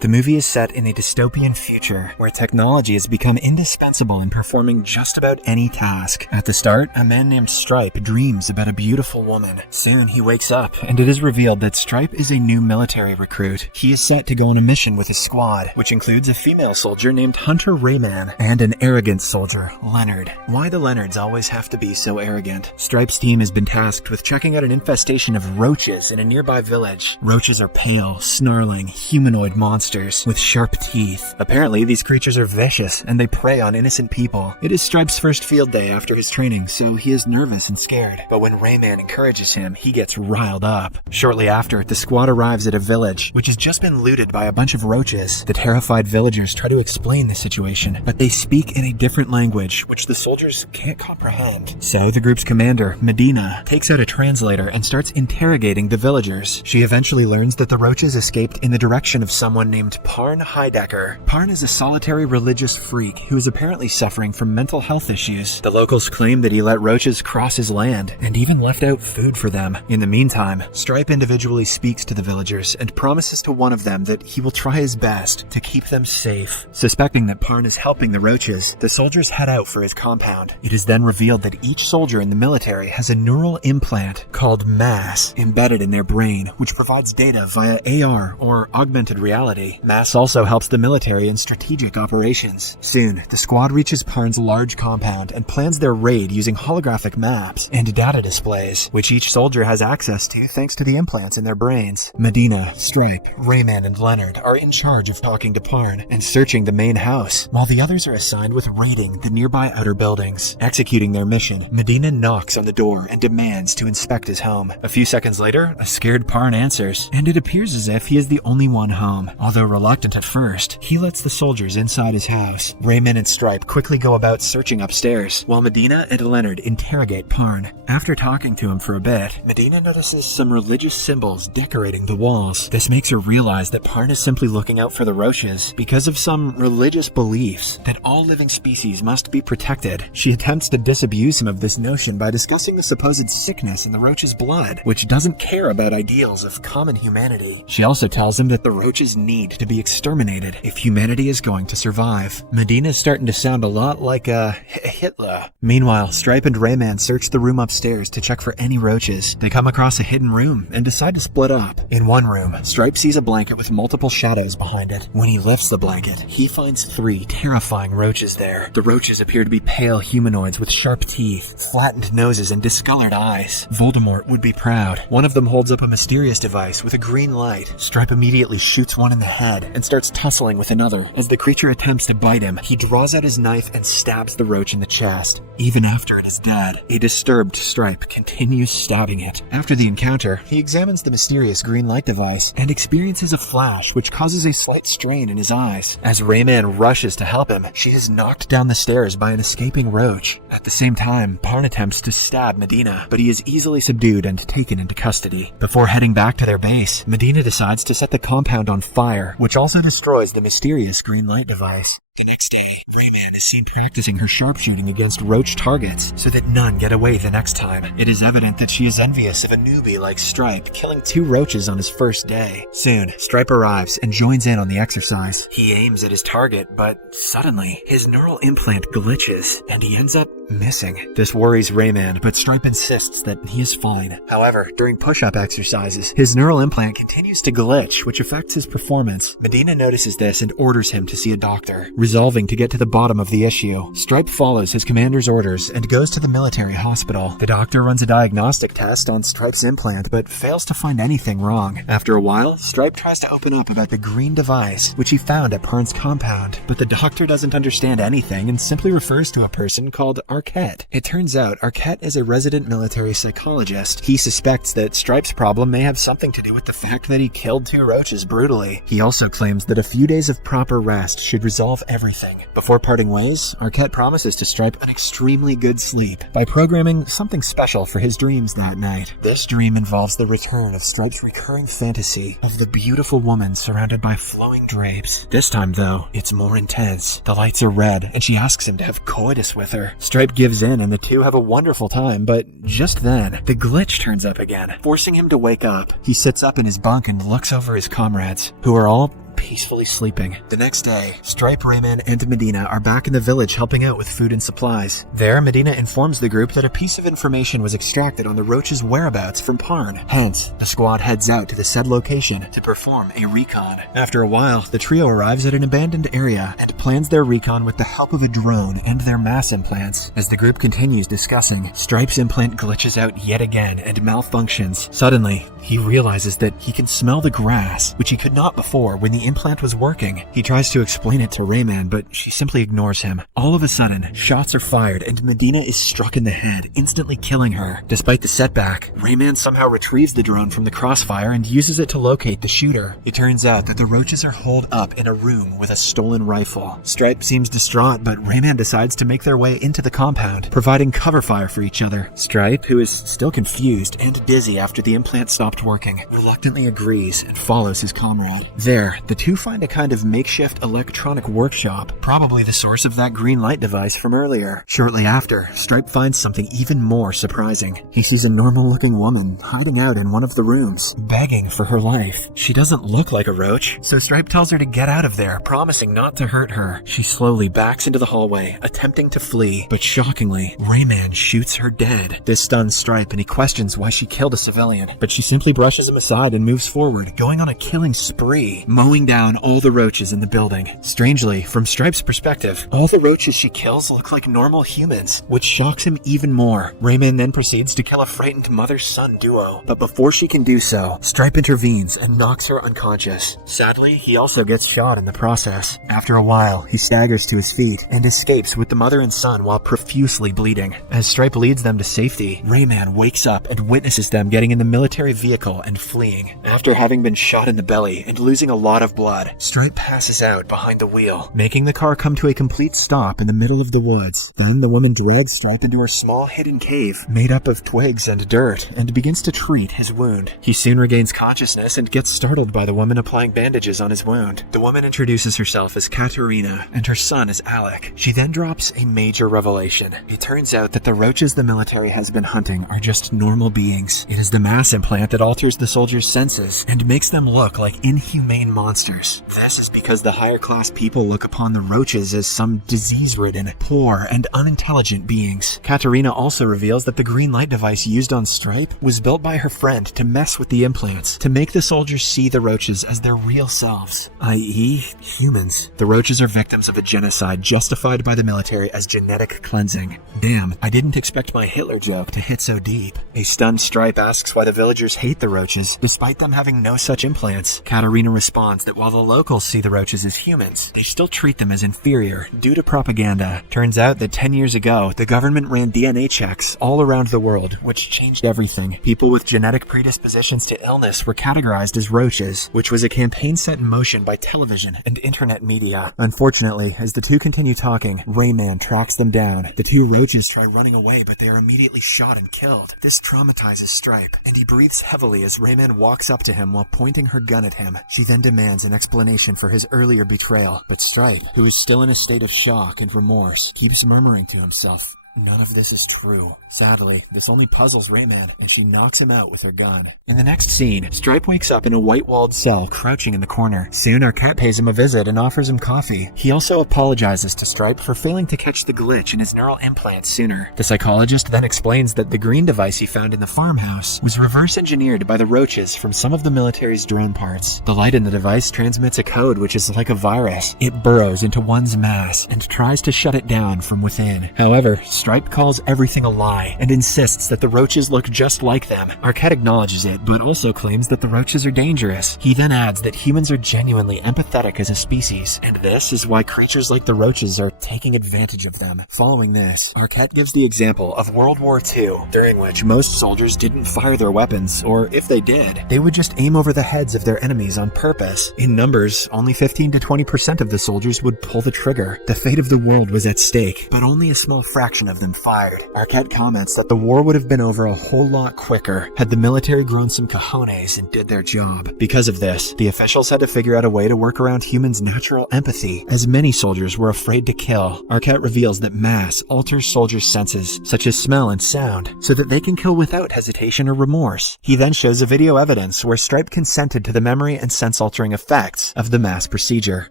The movie is set in a dystopian future where technology has become indispensable in performing just about any task. At the start, a man named Stripe dreams about a beautiful woman. Soon he wakes up, and it is revealed that Stripe is a new military recruit. He is set to go on a mission with a squad, which includes a female soldier named Hunter Rayman and an arrogant soldier, Leonard. Why do Leonards always have to be so arrogant? Stripe's team has been tasked with checking out an infestation of roaches in a nearby village. Roaches are pale, snarling, humanoid monsters with sharp teeth. Apparently, these creatures are vicious, and they prey on innocent people. It is Stripe's first field day after his training, so he is nervous and scared. But when Rayman encourages him, he gets riled up. Shortly after, the squad arrives at a village, which has just been looted by a bunch of roaches. The terrified villagers try to explain the situation, but they speak in a different language, which the soldiers can't comprehend. So the group's commander, Medina, takes out a translator and starts interrogating the villagers. She eventually learns that the roaches escaped in the direction of someone named Parn Heidecker. Parn is a solitary religious freak who is apparently suffering from mental health issues. The locals claim that he let roaches cross his land and even left out food for them. In the meantime, Stripe individually speaks to the villagers and promises to one of them that he will try his best to keep them safe. Suspecting that Parn is helping the roaches, the soldiers head out for his compound. It is then revealed that each soldier in the military has a neural implant called MASS embedded in their brain, which provides data via AR or augmented reality. MASS also helps the military in strategic operations. Soon, the squad reaches Parn's large compound and plans their raid using holographic maps and data displays, which each soldier has access to thanks to the implants in their brains. Medina, Stripe, Rayman, and Leonard are in charge of talking to Parn and searching the main house, while the others are assigned with raiding the nearby outer buildings. Executing their mission, Medina knocks on the door and demands to inspect his home. A few seconds later, a scared Parn answers, and it appears as if he is the only one home. Although reluctant at first, he lets the soldiers inside his house. Rayman and Stripe quickly go about searching upstairs, while Medina and Leonard interrogate Parn. After talking to him for a bit, Medina notices some religious symbols decorating the walls. This makes her realize that Parn is simply looking out for the roaches because of some religious beliefs that all living species must be protected. She attempts to disabuse him of this notion by discussing the supposed sickness in the roach's blood, which doesn't care about ideals of common humanity. She also tells him that the roaches need to be exterminated if humanity is going to survive. Medina's starting to sound a lot like Hitler. Meanwhile, Stripe and Rayman search the room upstairs to check for any roaches. They come across a hidden room and decide to split up. In one room, Stripe sees a blanket with multiple shadows behind it. When he lifts the blanket, he finds 3 terrifying roaches there. The roaches appear to be pale humanoids with sharp teeth, flattened noses, and discolored eyes. Voldemort would be proud. One of them holds up a mysterious device with a green light. Stripe immediately shoots one in the head and starts tussling with another. As the creature attempts to bite him, he draws out his knife and stabs the roach in the chest. Even after it is dead, a disturbed Stripe continues stabbing it. After the encounter, he examines the mysterious green light device and experiences a flash which causes a slight strain in his eyes. As Rayman rushes to help him, she is knocked down the stairs by an escaping roach. At the same time, Parn attempts to stab Medina, but he is easily subdued and taken into custody. Before heading back to their base, Medina decides to set the compound on fire, which also destroys the mysterious green light device. The next day, Rayman is seen practicing her sharpshooting against roach targets so that none get away the next time. It is evident that she is envious of a newbie like Stripe, killing 2 roaches on his first day. Soon, Stripe arrives and joins in on the exercise. He aims at his target, but suddenly, his neural implant glitches, and he ends up missing. This worries Rayman, but Stripe insists that he is fine. However, during push-up exercises, his neural implant continues to glitch, which affects his performance. Medina notices this and orders him to see a doctor. Resolving to get to the bottom of the issue, Stripe follows his commander's orders and goes to the military hospital. The doctor runs a diagnostic test on Stripe's implant, but fails to find anything wrong. After a while, Stripe tries to open up about the green device, which he found at Parn's compound, but the doctor doesn't understand anything and simply refers to a person called Arquette. It turns out Arquette is a resident military psychologist. He suspects that Stripe's problem may have something to do with the fact that he killed 2 roaches brutally. He also claims that a few days of proper rest should resolve everything. Before parting ways, Arquette promises to Stripe an extremely good sleep by programming something special for his dreams that night. This dream involves the return of Stripe's recurring fantasy of the beautiful woman surrounded by flowing drapes. This time, though, it's more intense. The lights are red, and she asks him to have coitus with her. Stripe gives in, and the two have a wonderful time, but just then, the glitch turns up again, forcing him to wake up. He sits up in his bunk and looks over his comrades, who are all peacefully sleeping. The next day, Stripe, Rayman, and Medina are back in the village helping out with food and supplies. There, Medina informs the group that a piece of information was extracted on the roach's whereabouts from Parn. Hence, the squad heads out to the said location to perform a recon. After a while, the trio arrives at an abandoned area and plans their recon with the help of a drone and their mass implants. As the group continues discussing, Stripe's implant glitches out yet again and malfunctions. Suddenly, he realizes that he can smell the grass, which he could not before when the implant was working. He tries to explain it to Rayman, but she simply ignores him. All of a sudden, shots are fired and Medina is struck in the head, instantly killing her. Despite the setback, Rayman somehow retrieves the drone from the crossfire and uses it to locate the shooter. It turns out that the roaches are holed up in a room with a stolen rifle. Stripe seems distraught, but Rayman decides to make their way into the compound, providing cover fire for each other. Stripe, who is still confused and dizzy after the implant stopped working, reluctantly agrees and follows his comrade. There, the two find a kind of makeshift electronic workshop, probably the source of that green light device from earlier. Shortly after, Stripe finds something even more surprising. He sees a normal-looking woman hiding out in one of the rooms, begging for her life. She doesn't look like a roach, so Stripe tells her to get out of there, promising not to hurt her. She slowly backs into the hallway, attempting to flee, but shockingly, Rayman shoots her dead. This stuns Stripe and he questions why she killed a civilian, but she simply brushes him aside and moves forward, going on a killing spree, mowing down all the roaches in the building. Strangely, from Stripe's perspective, all the roaches she kills look like normal humans, which shocks him even more. Rayman then proceeds to kill a frightened mother-son duo, but before she can do so, Stripe intervenes and knocks her unconscious. Sadly, he also gets shot in the process. After a while, he staggers to his feet and escapes with the mother and son while profusely bleeding. As Stripe leads them to safety, Rayman wakes up and witnesses them getting in the military vehicle and fleeing. After having been shot in the belly and losing a lot of blood, Stripe passes out behind the wheel, making the car come to a complete stop in the middle of the woods. Then the woman drags Stripe into her small hidden cave, made up of twigs and dirt, and begins to treat his wound. He soon regains consciousness and gets startled by the woman applying bandages on his wound. The woman introduces herself as Katerina, and her son is Alec. She then drops a major revelation. It turns out that the roaches the military has been hunting are just normal beings. It is the mass implant that alters the soldiers' senses and makes them look like inhumane monsters. This is because the higher class people look upon the roaches as some disease-ridden, poor, and unintelligent beings. Katerina also reveals that the green light device used on Stripe was built by her friend to mess with the implants, to make the soldiers see the roaches as their real selves, i.e. humans. The roaches are victims of a genocide justified by the military as genetic cleansing. Damn, I didn't expect my Hitler joke to hit so deep. A stunned Stripe asks why the villagers hate the roaches, despite them having no such implants. Katerina responds that while the locals see the roaches as humans, they still treat them as inferior due to propaganda. Turns out that 10 years ago, the government ran DNA checks all around the world, which changed everything. People with genetic predispositions to illness were categorized as roaches, which was a campaign set in motion by television and internet media. Unfortunately, as the two continue talking, Rayman tracks them down. The two roaches try running away, but they are immediately shot and killed. This traumatizes Stripe, and he breathes heavily as Rayman walks up to him while pointing her gun at him. She then demands an explanation for his earlier betrayal, but Stripe, who is still in a state of shock and remorse, keeps murmuring to himself, "None of this is true." Sadly, this only puzzles Rayman, and she knocks him out with her gun. In the next scene, Stripe wakes up in a white-walled cell, crouching in the corner. Soon, our cat pays him a visit and offers him coffee. He also apologizes to Stripe for failing to catch the glitch in his neural implants sooner. The psychologist then explains that the green device he found in the farmhouse was reverse-engineered by the roaches from some of the military's drone parts. The light in the device transmits a code which is like a virus. It burrows into one's mass and tries to shut it down from within. However, Stripe calls everything a lie and insists that the roaches look just like them. Arquette acknowledges it, but also claims that the roaches are dangerous. He then adds that humans are genuinely empathetic as a species, and this is why creatures like the roaches are taking advantage of them. Following this, Arquette gives the example of World War II, during which most soldiers didn't fire their weapons, or if they did, they would just aim over the heads of their enemies on purpose. In numbers, only 15 to 20% of the soldiers would pull the trigger. The fate of the world was at stake, but only a small fraction dozen of them fired. Arquette comments that the war would have been over a whole lot quicker had the military grown some cojones and did their job. Because of this, the officials had to figure out a way to work around humans' natural empathy, as many soldiers were afraid to kill. Arquette reveals that mass alters soldiers' senses, such as smell and sound, so that they can kill without hesitation or remorse. He then shows a video evidence where Stripe consented to the memory and sense-altering effects of the mass procedure.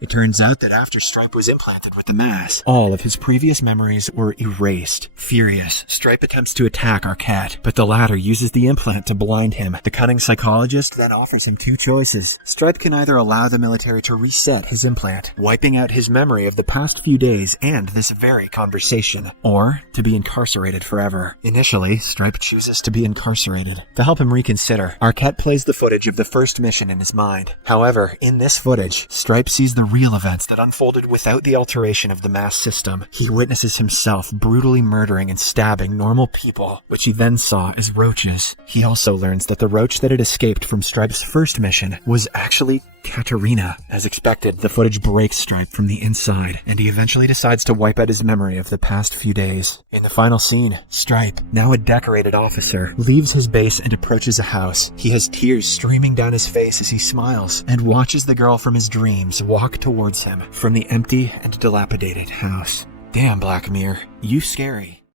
It turns out that after Stripe was implanted with the mass, all of his previous memories were erased. Furious, Stripe attempts to attack Arquette, but the latter uses the implant to blind him. The cunning psychologist then offers him two choices. Stripe can either allow the military to reset his implant, wiping out his memory of the past few days and this very conversation, or to be incarcerated forever. Initially, Stripe chooses to be incarcerated. To help him reconsider, Arquette plays the footage of the first mission in his mind. However, in this footage, Stripe sees the real events that unfolded without the alteration of the mass system. He witnesses himself brutally murdering and stabbing normal people, which he then saw as roaches. He also learns that the roach that had escaped from Stripe's first mission was actually Katerina. As expected, the footage breaks Stripe from the inside, and he eventually decides to wipe out his memory of the past few days. In the final scene, Stripe, now a decorated officer, leaves his base and approaches a house. He has tears streaming down his face as he smiles and watches the girl from his dreams walk towards him from the empty and dilapidated house. Damn, Black Mirror, you scary.